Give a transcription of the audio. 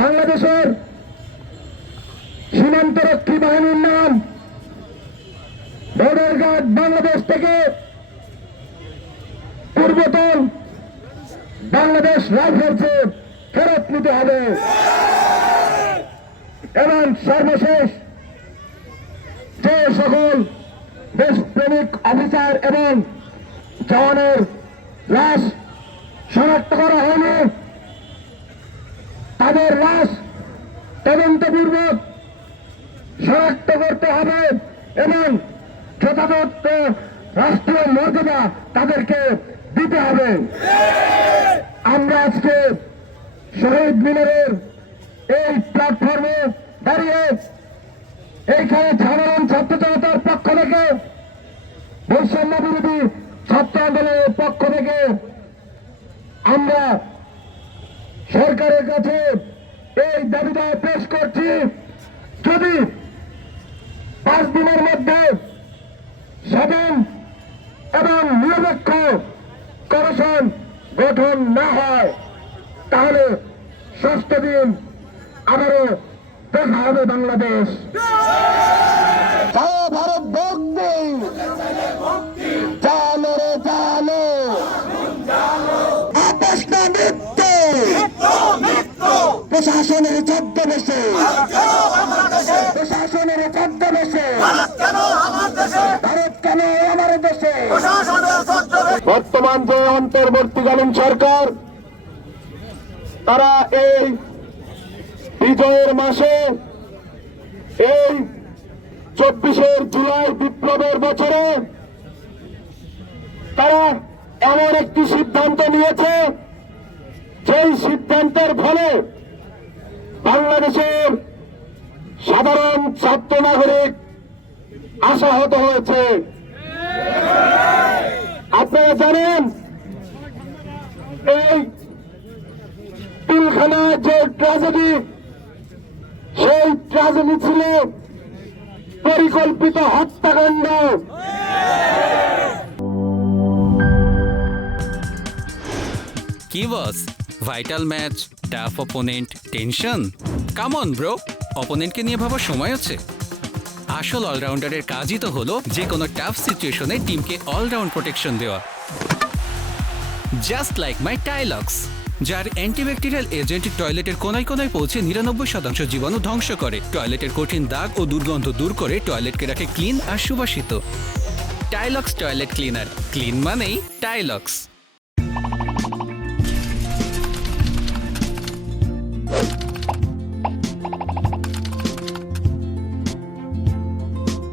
বাংলাদেশের সীমান্তরক্ষী বাহিনীর নাম বর্ডার গার্ড বাংলাদেশ থেকে পূর্বতন বাংলাদেশ রাইফেলসে ফেরত নিতে হবে এবং সর্বশেষ যে সকল দেশপ্রেমিক অফিসার এবং জওয়ানের লাশ শনাক্ত করা হয়নি তাদের লাশ তদন্তপূর্বক শনাক্ত করতে হবে এবং যথাযথ রাষ্ট্রীয় মর্যাদা তাদেরকে দিতে হবে। আমরা আজকে শহীদ মিনারের এই প্ল্যাটফর্মে দাঁড়িয়ে এইখানে সাধারণ ছাত্র জনতার পক্ষ থেকে বৈষম্য বিরোধী ছাত্র আন্দোলনের পক্ষ থেকে আমরা সরকারের কাছে এই দাবিটা পেশ করছি, যদি 5 দিনের মধ্যে স্বাধীন এবং নিরপেক্ষ কমিশন গঠন না হয় তাহলে 6ষ্ঠ দিন আবারও দেখা হবে বাংলাদেশ। ভারত ভক্তি চালো রে চালো, আপস না মৃত্যু প্রশাসনের ছদ্মবেশে, প্রশাসনের ছদ্মবেশে ভারত কেন আমার দেশে। বর্তমান যে অন্তর্বর্তীকালীন সরকার তারা এই বিজয়ের মাসে এই 24শে জুলাই বিপ্লবের বছরে তারা এমন একটি সিদ্ধান্ত নিয়েছে যেই সিদ্ধান্তের ফলে বাংলাদেশের সাধারণ ছাত্র নাগরিক আশাহত হয়েছে। আপনারা জানেন এই পিলখানা যে ট্র্যাজেডি, সেই ট্র্যাজেডি ছিল পরিকল্পিত হত্যাকাণ্ড। কি boss, vital match, tough opponent, tension? Come on bro, অপোনেন্টকে নিয়ে ভাবার সময় আছে। আসল অলরাউন্ডারের কাজই তো হলো যে কোনো টাফ সিচুয়েশনে টিমকে অলরাউন্ড প্রোটেকশন দেওয়া। জাস্ট লাইক মাই টাইলক্স, যার অ্যান্টিব্যাকটেরিয়াল এজেন্ট টয়লেটের কোনায় কোনায় পৌঁছে 99% জীবাণু ধ্বংস করে, টয়লেটের কঠিন দাগ ও দুর্গন্ধ দূর করে টয়লেটকে রাখে ক্লিন আর সুবাসিত। টাইলক্স টয়লেট ক্লিনার, ক্লিন মানেই টাইলক্স।